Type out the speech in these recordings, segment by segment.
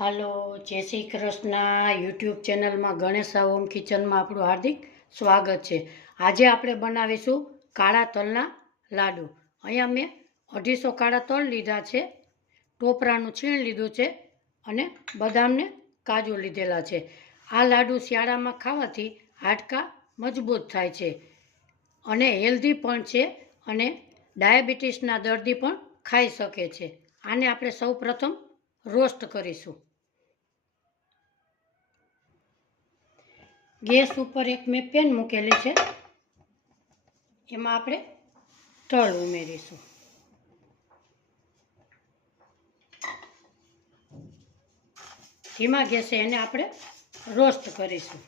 હાલો, જય શ્રી કૃષ્ણ. યુટ્યુબ ચેનલમાં ગણેશા હોમ કિચનમાં આપણું હાર્દિક સ્વાગત છે. આજે આપણે બનાવીશું કાળા તલના લાડુ. અહીંયા મેં 250 કાળા તલ લીધા છે, ટોપરાનું છીણ લીધું છે અને બદામને કાજુ લીધેલા છે. આ લાડુ શિયાળામાં ખાવાથી હાડકાં મજબૂત થાય છે અને હેલ્ધી પણ છે અને ડાયાબિટીસના દર્દી પણ ખાઈ શકે છે. આને આપણે સૌ પ્રથમ રોસ્ટ કરીશું. ગેસ ઉપર એક મેં પેન મૂકેલી છે, એમાં આપણે તલ ઉમેરીશું. ધીમા ગેસે એને આપણે રોસ્ટ કરીશું.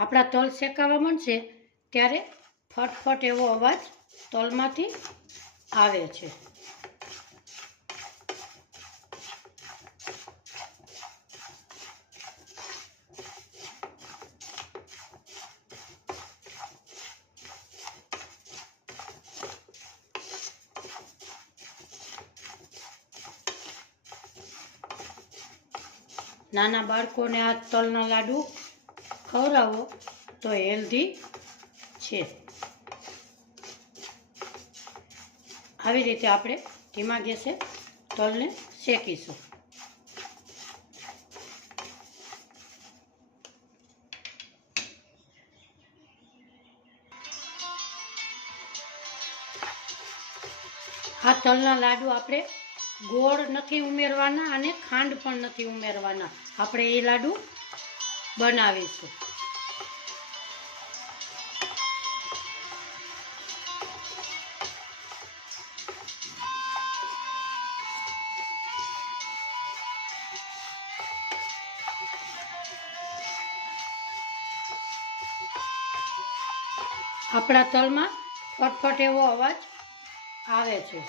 આપણા તલ શેકાવા માંડશે ત્યારે ફટફટ એવો અવાજ તલમાંથી આવે છે. નાના બાળકોને આ તલના લાડુ ખવડાવો તો હેલ્ધી છે. આવી રીતે આપણે ધીમા ગેસે તલને શેકીશું. આ તલના લાડુ આપણે ગોળ નથી ઉમેરવાના અને ખાંડ પણ નથી ઉમેરવાના. આપણે એ લાડુ બનાવીશું. આપણા તલમાં ફટફટ એવો અવાજ આવે છે.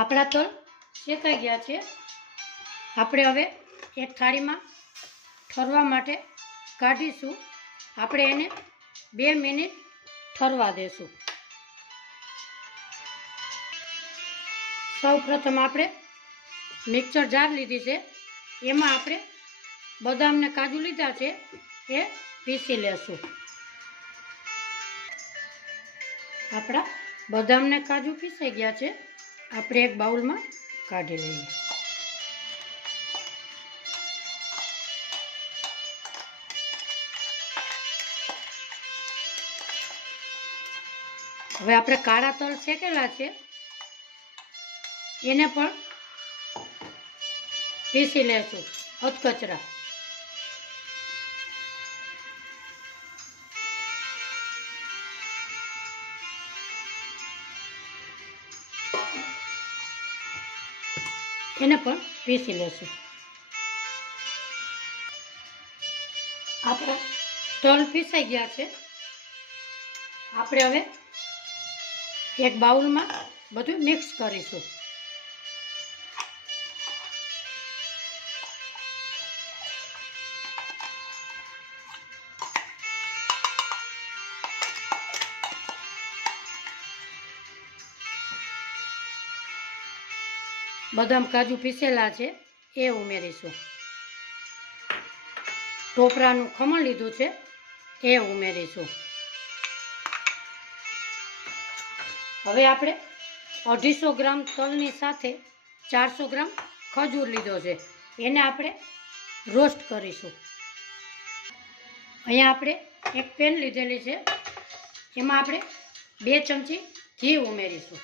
આપણા તલ શેકાઈ ગયા છે. આપણે હવે એક થાળીમાં ઠરવા માટે કાઢીશું. આપણે એને 2 મિનિટ ઠરવા દેશું. સૌ પ્રથમ આપણે મિક્સર જાર લીધી છે, એમાં આપણે બદામને કાજુ લીધા છે એ પીસી લેશું. આપણા બદામને કાજુ પીસાઈ ગયા છે. આપણે એક બાઉલમાં કાઢી લઈએ. હવે આપણે કાળા તલ શેકેલા છે એને પણ પીસી લેશું અધકચરા. એને પણ પીસી લેશું. આપણા તલ પીસાઈ ગયા છે. આપણે હવે એક બાઉલમાં બધું મિક્સ કરીશું. બદામ કાજુ પીસેલા છે એ ઉમેરીશું. ટોપરાનું ખમણ લીધું છે એ ઉમેરીશું. હવે આપણે 250 ગ્રામ તલની સાથે 400 ગ્રામ ખજૂર લીધો છે, એને આપણે રોસ્ટ કરીશું. અહીંયા આપણે એક પેન લીધેલી છે, એમાં આપણે 2 ચમચી ઘી ઉમેરીશું.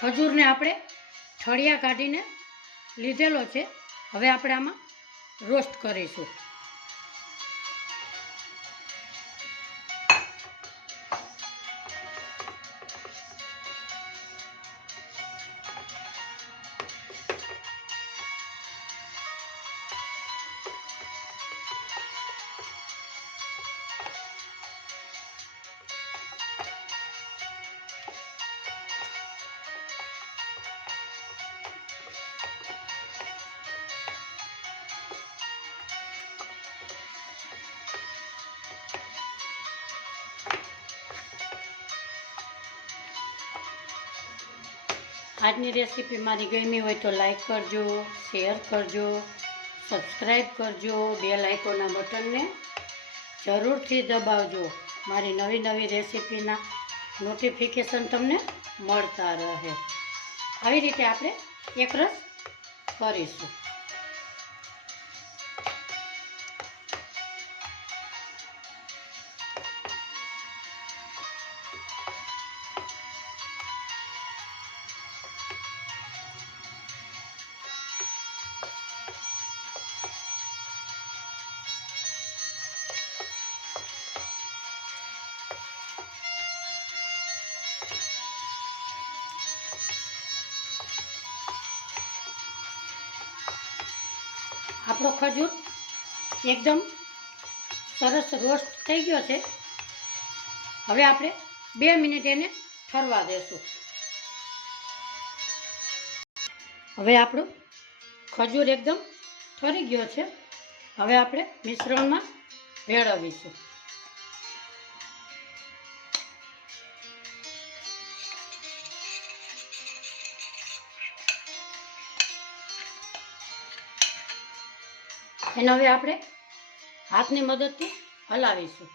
ખજૂરને આપણે ઠળિયા કાઢીને લીધેલો છે. હવે આપણે આમાં રોસ્ટ કરીશું. આજની રેસીપી મારી ગમી હોય તો લાઈક કરજો, શેર કરજો, સબસ્ક્રાઈબ કરજો, બેલ આઇકોનના બટનને જરૂરથી દબાવજો. મારી નવી નવી રેસીપીના નોટિફિકેશન તમને મળતા રહે. આવી રીતે આપણે એકરસ કરીશું. આપણો ખજૂર એકદમ સરસ રોસ્ટ થઈ ગયો છે. હવે આપણે 2 મિનિટ એને ઠરવા દેશું. હવે આપણો ખજૂર એકદમ ઠરી ગયો છે. હવે આપણે મિશ્રણમાં ભેળવીશું. એને હવે આપણે હાથની મદદથી હલાવીશું.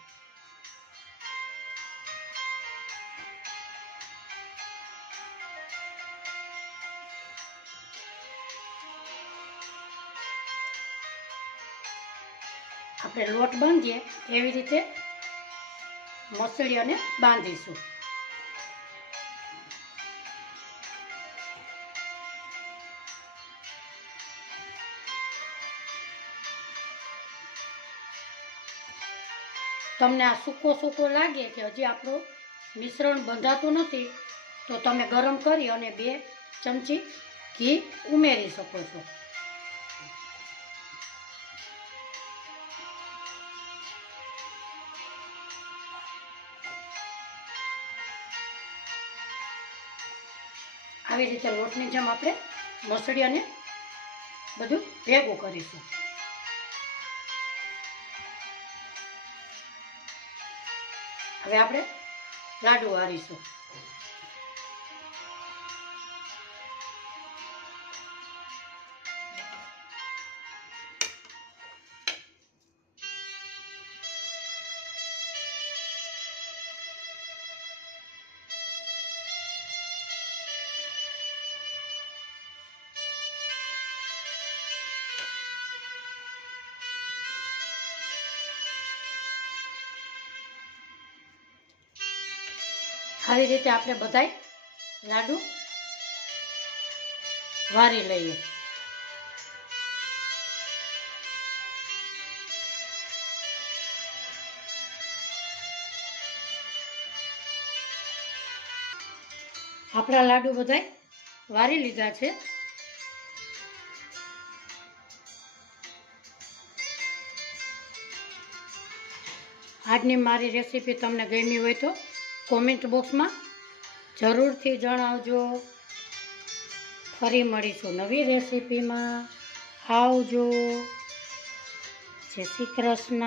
આપણે લોટ બાંધીએ એવી રીતે મસળીઓને બાંધીશું. તમને આ સૂકો લાગે કે હજી આપણું મિશ્રણ બંધાતું નથી તો તમે ગરમ કરી અને 2 ચમચી ઘી ઉમેરી શકો છો. આવી રીતે લોટની જેમ આપણે મસળી અને બધું ભેગું કરીશું. હવે આપણે લાડુ વાળીશું. આવી રીતે આપણે બધાય લાડુ વારી લઈએ. આપણા લાડુ બધાય વારી લીધા છે. આજની મારી રેસીપી તમને ગમી હોય તો કોમેન્ટ બોક્સમાં જરૂરથી જણાવજો. ફરી મળીશું નવી રેસીપીમાં. આવજો. જય શ્રી કૃષ્ણ.